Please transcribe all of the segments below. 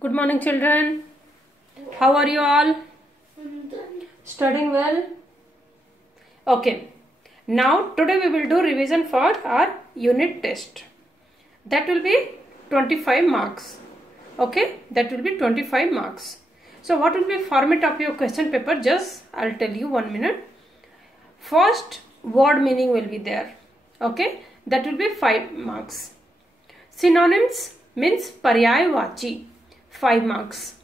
Good morning, children. How are you all? Studying well? Okay. Now, today we will do revision for our unit test. That will be 25 marks. Okay? That will be 25 marks. So, what will be format of your question paper? Just, I'll tell you 1 minute. First, word meaning will be there. Okay? That will be 5 marks. Synonyms means paryayavachi. 5 marks.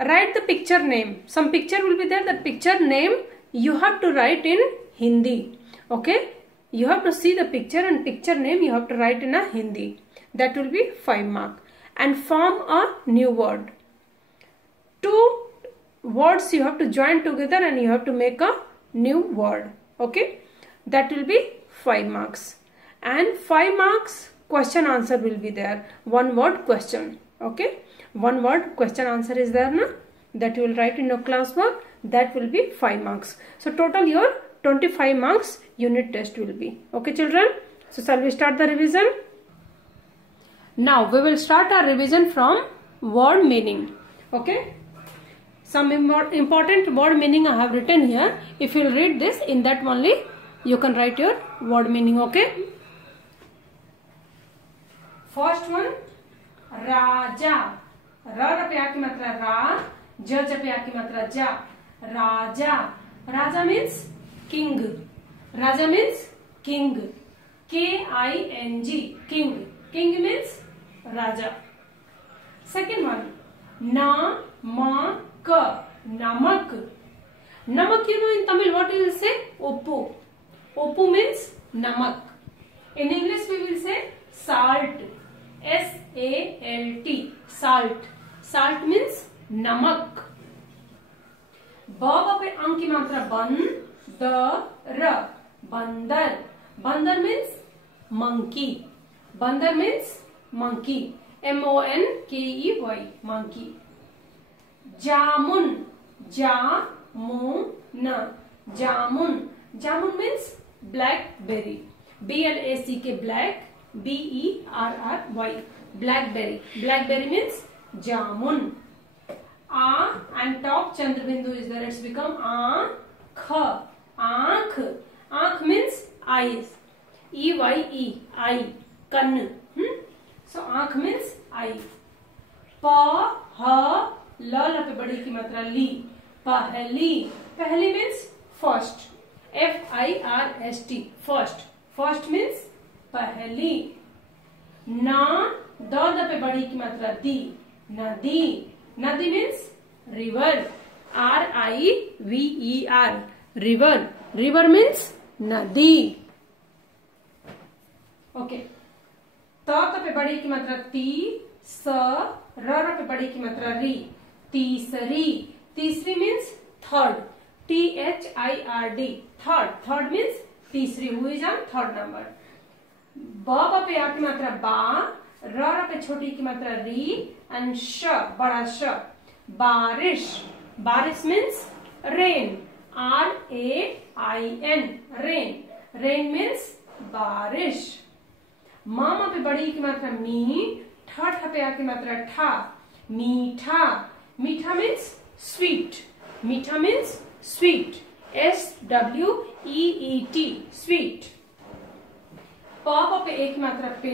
Write the picture name. Some picture will be there. That picture name you have to write in Hindi. Okay? You have to see the picture and picture name you have to write in a Hindi. That will be 5 mark. And form a new word. 2 words you have to join together and you have to make a new word. Okay? That will be 5 marks. And 5 marks question answer will be there. 1 word question. Okay, 1 word question answer is there, na? That you will write in your classwork. That will be 5 marks. So total your 25 marks unit test will be. Okay, children. So shall we start the revision? Now we will start our revision from word meaning. Okay. Some important word meaning I have written here. If you will read this, in that only you can write your word meaning. Okay. First one. राजा. र पे की मात्रा रा, ज पे की मात्रा जा. राजा. राजा means king. Raja means king. K-I-N-G. King. King means Raja. Second one. Na, ma, ka. Namak. Namak, you know in Tamil what you will say? Oppu. Oppu means namak. In English we will say salt. S-A-L-T. Salt. Salt means namak. Ba पे अंग की मात्रा बन, the, र. बंदर. बंदर means monkey. बंदर means monkey. M-O-N-K-E-Y. Monkey. Jamun. जा-मु-न. Jamun. Jamun means blackberry. B-L-A-C-K black. B-E-R-R-Y. Blackberry. Blackberry means jamun. A and top Chandrabindu is there. It's become A-kh. Aankh. Aankh means eyes. E-Y-E. Eye. Kan. So aankh means eye. Pa-ha. La पे बड़ी की मात्रा ली. Pahli. Pahli means first. F-I-R-S-T. First. First means पहली. ना the pay बड़ी की मात्रा दी. नदी. नदी means river. R-I-V-E-R. River. River means नदी. ओके. त पे बड़ी की मात्रा ती. स. र पे बड़ी की मात्रा री. तीसरी. तीसरी means third. T-H-I-R-D. Third. Third means तीसरी. हुई जान थर्ड नंबर. ब पे आ की मात्रा बा. र पे छोटी की मात्रा री. एंड श बड़ा श. बारिश. बारिश means rain. R-A-I-N. Rain. Rain means बारिश. मामा पे बड़ी की मात्रा मी. ठ पे आ की मात्रा ठा. मीठा. मीठा मीन्स स्वीट. मीठा मीन्स स्वीट. S-W-E-E-T. स्वीट. पे एक मात्रा पे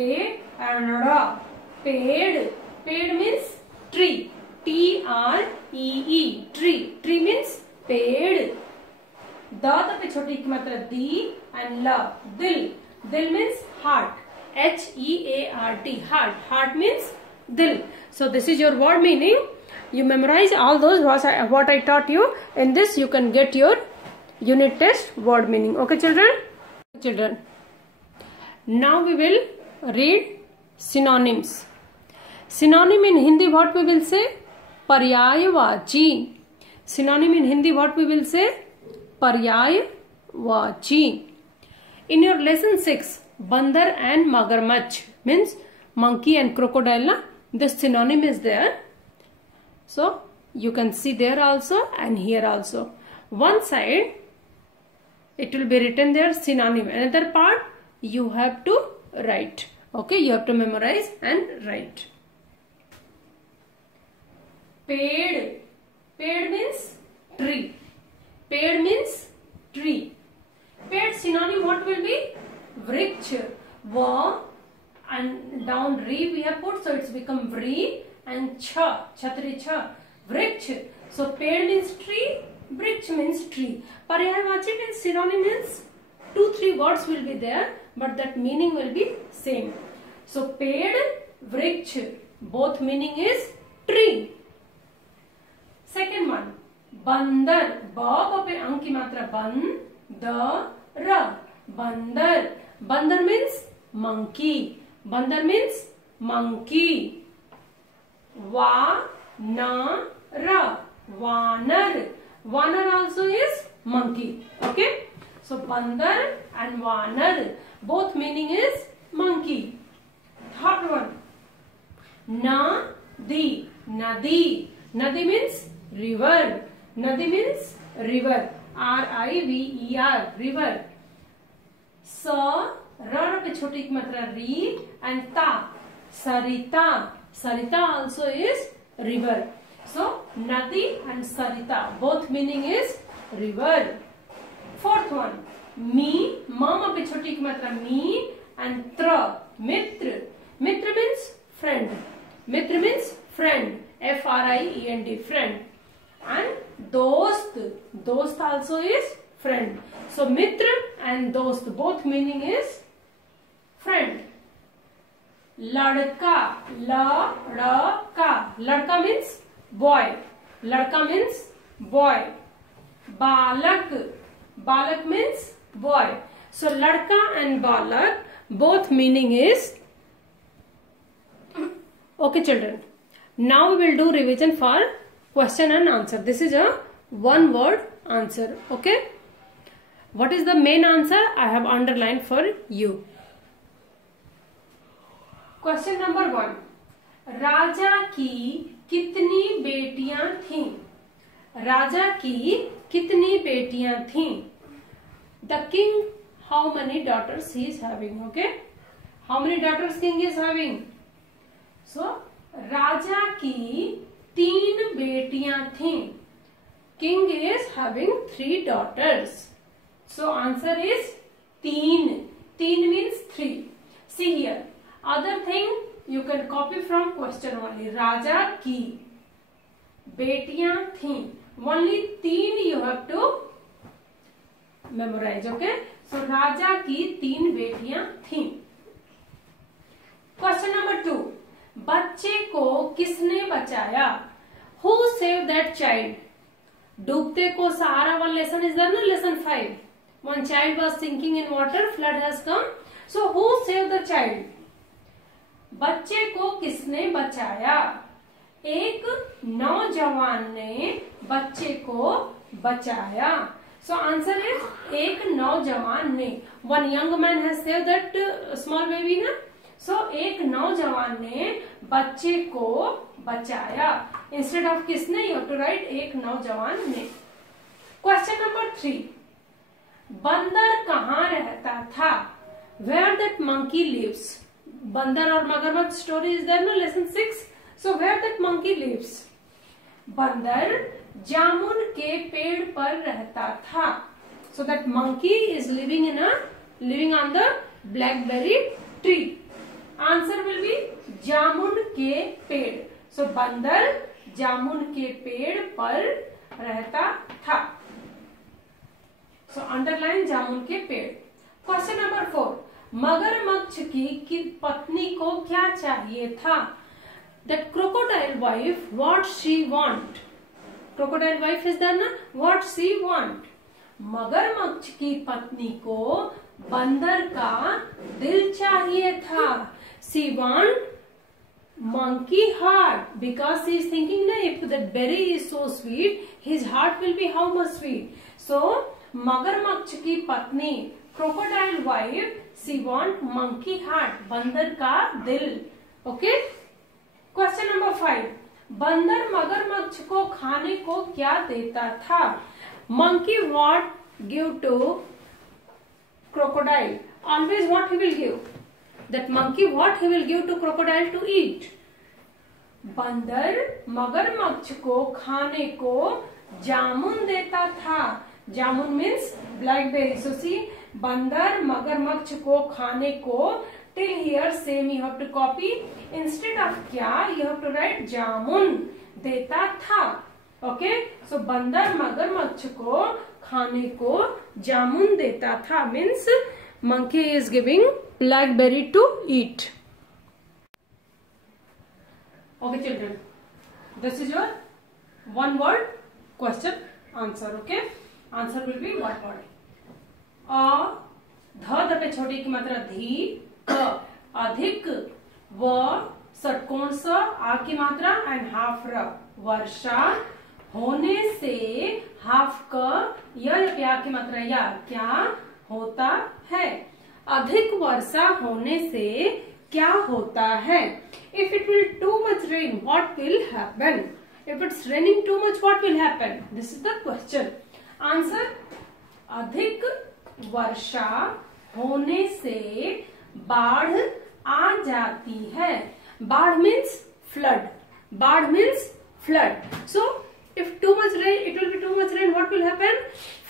एंड ड़. पेड़. पेड़ means tree. T-R-E-E. Tree. Tree means पेड़. द पे छोटी की मात्रा दी एंड ल. दिल. दिल means heart. H-E-A-R-T. Heart. Heart means दिल. So this is your word meaning. You memorize all those what I taught you. In this you can get your unit test word meaning. Okay, children? Children. Now we will read synonyms. Synonym in Hindi what we will say? Paryayavachi. Synonym in Hindi what we will say? Paryayavachi. In your lesson 6, Bandar and Magarmach means monkey and crocodile. Na? This synonym is there. So you can see there also and here also. One side it will be written there synonym. Another part you have to write. Okay, you have to memorize and write. पेड़, पेड़ means tree, पेड़ means tree. पेड़ synonym what will be? Vriksh. Va and down re we have put, so it's become vri and cha, chhatri cha, vriksh. So पेड़ means tree, vriksh means tree. Paryayavachi means synonym means 2-3 words will be there, but that meaning will be same. So पेड़, vriksh, both meaning is tree. Second one, बंदर, ब पे अंक की मात्रा, बन the र, बंदर. बंदर means monkey, बंदर means monkey. वा न र, वानर, वानर also is monkey. Okay, so बंदर and वानर both meaning is monkey. Third one, नदी, नदी, नदी means river, नदी means river, R-I-V-E-R, river. स र पे छोटी की मात्रा री and ता, सरिता, सरिता also is river. So nadi and sarita both meaning is river. Fourth one, मी, म पे छोटी की मात्रा मी and त्र, मित्र, मित्र means friend, Mitra means friend, F-R-I-E-N-D, friend. And dost, dost also is friend. So mitra and dost both meaning is friend. ladka, ladka, ladka means boy, ladka means boy. balak, balak means boy. So ladka and balak both meaning is. Okay children, now we will do revision for question and answer. This is a one word answer. Okay, what is the main answer? I have underlined for you. Question number 1, राजा की कितनी बेटियां थीं? राजा की कितनी बेटियां थीं? The king, how many daughters he is having? Okay, how many daughters king is having? So राजा की 3 बेटियां थीं. King is having 3 daughters. So answer is 3. 3 means 3. See here. Other thing you can copy from question only. राजा की बेटियां थीं. Only 3 you have to memorize. Okay. So राजा की 3 बेटियां थीं. Question number 2. बच्चे को किसने बचाया? Who saved that child? डूबते को सहारा one lesson is there, no? Lesson 5. One child was sinking in water, flood has come. So who saved the child? बच्चे को किसने बचाया? एक नौजवान ने बच्चे को बचाया. So answer is एक नौजवान ने. One young man has saved that small baby, ना? So एक नौजवान ने बच्चे को बचाया. Instead of किसने you have to write एक नौजवान ने. Question number 3. बंदर कहाँ रहता था? Where that monkey lives? बंदर और मगरमच्छ story is there, no? Lesson 6. So where that monkey lives? बंदर जामुन के पेड़ पर रहता था. So that monkey is living on the blackberry tree. Answer will be जामुन के पेड़. So बंदर जामुन के पेड़ पर रहता था. So underline जामुन के पेड़. Question number 4. मगरमच्छ की पत्नी को क्या चाहिए था? That crocodile wife, what she want? Crocodile wife is there, na? What she want? मगरमच्छ की पत्नी को बंदर का दिल चाहिए था. She want monkey heart because she is thinking that if that berry is so sweet, his heart will be how much sweet. So मगरमच्छ की पत्नी crocodile wife, she want monkey heart, बंदर का दिल. Okay. Question number 5. बंदर मगरमच्छ को खाने को क्या देता था? Monkey what give to crocodile? Always what he will give? That monkey what he will give to crocodile to eat? बंदर मगरमच्छ को खाने को जामुन देता था. जामुन मीन्स ब्लैकबेरी. So see, बंदर मगरमच्छ को खाने को. Till here same you have to copy. Instead of क्या you have to write जामुन देता था. Okay, so बंदर मगरमच्छ को खाने को जामुन देता था means monkey is giving blackberry to eat. Okay children, this is your one word question answer. Okay, answer will be one word. अ ध पे छोटी की मात्रा धी, क अधिक, व षटकोण स आ की मात्रा एंड हाफ र. वर्षा होने से हाफ क या की मात्रा या क्या होता है. अधिक वर्षा होने से क्या होता है. If it will too much rain, what will happen? If it's raining too much, what will happen? This is the question. Answer: अधिक वर्षा होने से बाढ़ आ जाती है. बाढ़ means flood. बाढ़ means flood. So if too much rain, it will be too much rain. What will happen?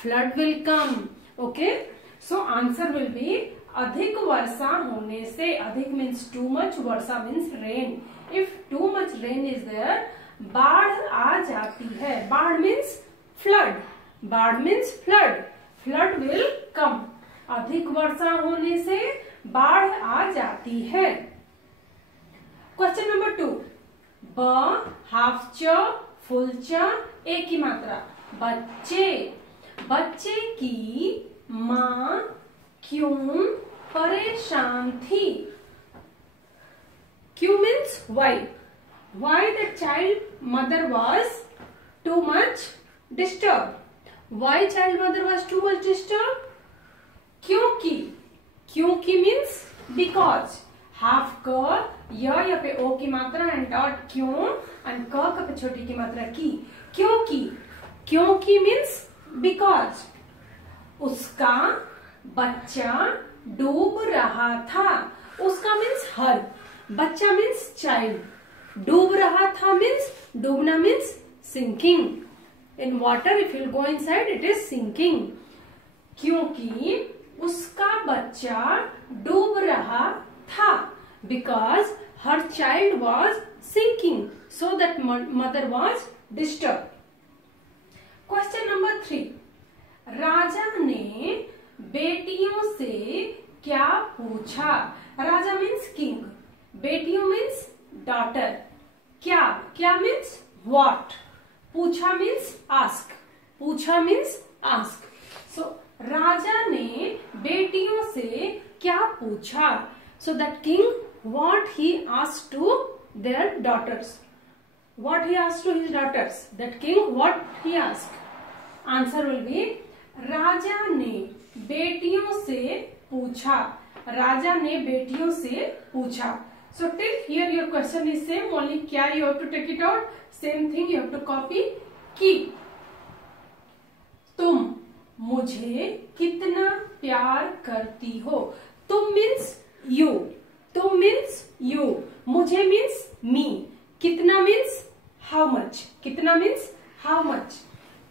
Flood will come. Okay. So answer will be अधिक वर्षा होने से. अधिक means too much, Varsha means rain. If too much rain is there, बाढ़ आ जाती है. बाढ़ means flood. बाढ़ means flood. Flood will come. अधिक वर्षा होने से बाढ़ आ जाती है. Question number 2. ब हाफ च फुल च ए की मात्रा. बच्चे. बच्चे की माँ क्यों परेशान थी. क्यों means why. Why the child mother was too much disturb. Why child mother was too much disturb. क्योंकि. क्योंकि मीन्स बिकॉज. हाफ क या पे ओ की मात्रा एंड डॉट क्यों एंड क पे छोटी की मात्रा की. क्योंकि. क्योंकि मीन्स बिकॉज. उसका बच्चा डूब रहा था. उसका मीन्स हर. बच्चा मीन्स चाइल्ड. डूब रहा था मीन्स डूबना means sinking. In water if you go inside it is sinking. क्योंकि उसका बच्चा डूब रहा था. Because her child was sinking so that mother was disturb. Question number 3. राजा ने बेटियों से क्या पूछा. राजा मीन्स किंग. बेटियों मीन्स डॉटर. क्या. क्या मीन्स व्हाट. पूछा मीन्स आस्क. पूछा मीन्स आस्क. सो राजा ने बेटियों से क्या पूछा. So that king what he asked to their daughters. What he asked to his daughters. That king what he asked. Answer will be राजा ने बेटियों से पूछा. राजा ने बेटियों से पूछा. So till here your question is same, only क्या you have to take it out. Same thing you have to copy. की. तुम मुझे कितना प्यार करती हो. तुम means you. तुम means you. मुझे means me. कितना means how much. कितना means how much.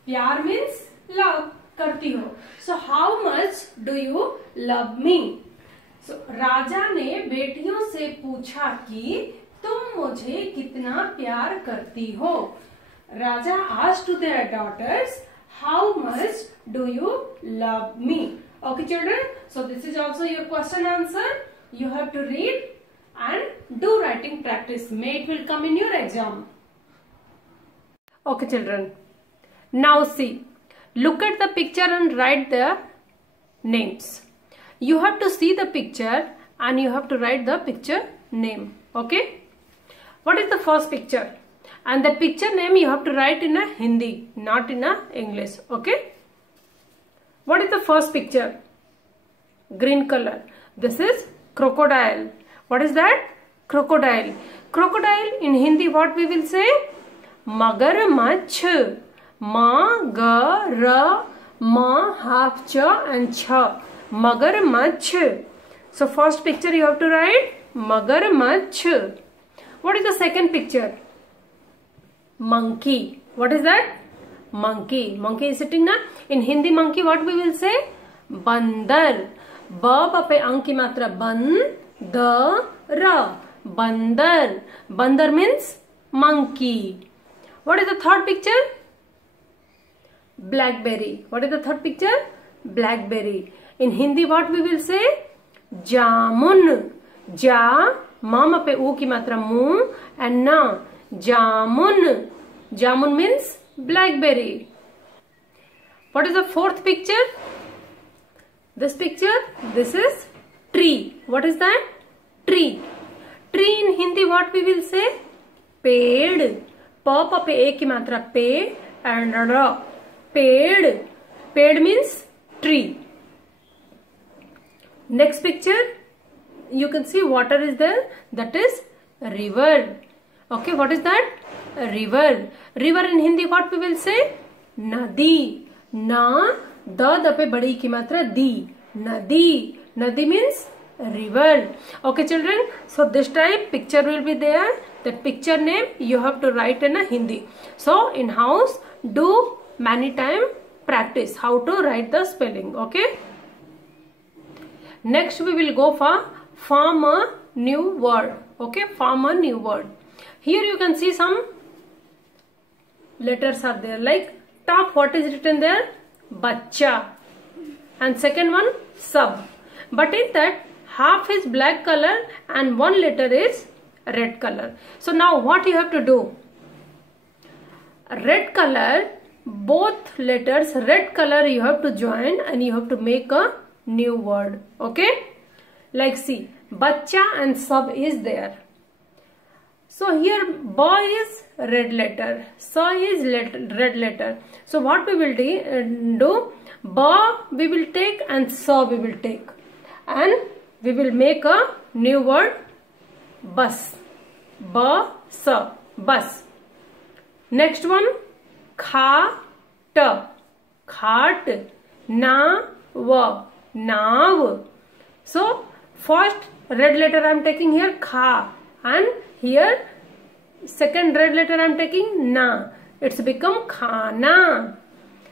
प्यार means love. करती हो. So how much do you love me? So राजा ने बेटियों से पूछा कि तुम मुझे कितना प्यार करती हो. राजा asked to their daughters, how much do you love me? Okay children, so this is also your question answer. You have to read and do writing practice. May it will come in your exam. Okay children, now see. Look at the picture and write the names. You have to see the picture and you have to write the picture name. Okay? What is the first picture? And the picture name you have to write in a Hindi, not in a English. Okay? What is the first picture? Green color. This is crocodile. What is that? Crocodile. Crocodile in Hindi what we will say? Magarmachh. Ma-ga-ra, ma half cha and cha. Magarmachh. So first picture you have to write Magarmachh. What is the second picture? monkey. What is that? Monkey. Monkey is sitting na. In Hindi monkey what we will say? Bandar. Ba पे अंग की मात्रा बंदर. Bandar. Bandar means monkey. What is the third picture? Blackberry. What is the third picture? Blackberry. In Hindi what we will say? Jamun. Ja mama पे ऊ की मात्रा मु and na. Jamun. Jamun means blackberry. What is the fourth picture? This picture, this is tree. What is that? Tree. Tree in Hindi what we will say? Ped. Pa पे एक की मात्रा पे and ra. Ped. Ped means tree. Next picture, you can see water is there. That is river. Okay, what is that? A river. River in Hindi what we will say? Nadi. Na the pay बड़ी की मात्रा दी. Nadi. Nadi means river. Okay children, so this time picture will be there. That picture name you have to write in a Hindi. So in house do many time practice how to write the spelling. Okay. Next we will go for form a new word. Okay, form a new word. Here you can see some letters are there. Like top what is written there? Bacha. And second one sub. But in that half is black color and one letter is red color. So now what you have to do? Red color, both letters red color you have to join and you have to make a new word. Okay, like see, bacha and sub is there. So here ba is red letter, sa is red letter. So what we will do, ba we will take and sa we will take, and we will make a new word bus. Ba sa, bus. Next one, kha ta, khat. Na wa, nav. So first red letter I am taking here kha, and here second red letter I am taking na. It's become khana.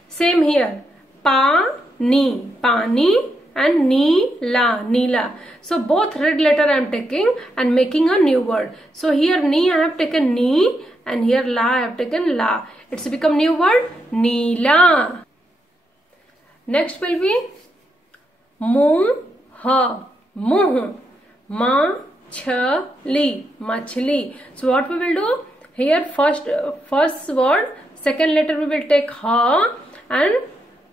Same here, pa ni, pani, and ni la, nila. So both red letter I am taking and making a new word. So here ni I have taken ni and here la I have taken la. It's become new word nila. Next will be muh, muh, machli, machli. So what we will do here, first word second letter we will take ha, and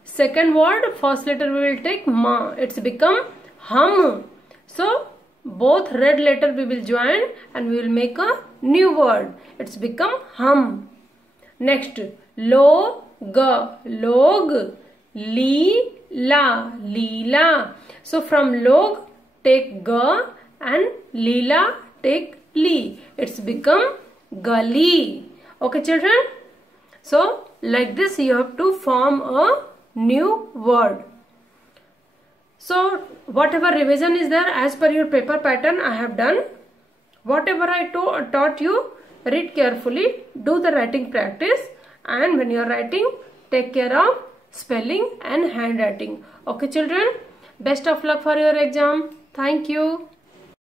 second word first letter we will take ma. It's become hum. So both red letter we will join and we will make a new word. It's become hum. Next log, log, lila, lila. So from log take ga and lila take li. It's become gali. Okay children, so like this you have to form a new word. So whatever revision is there as per your paper pattern I have done. Whatever I taught you, read carefully, do the writing practice, and when you are writing take care of spelling and handwriting. Okay children, best of luck for your exam. Thank you.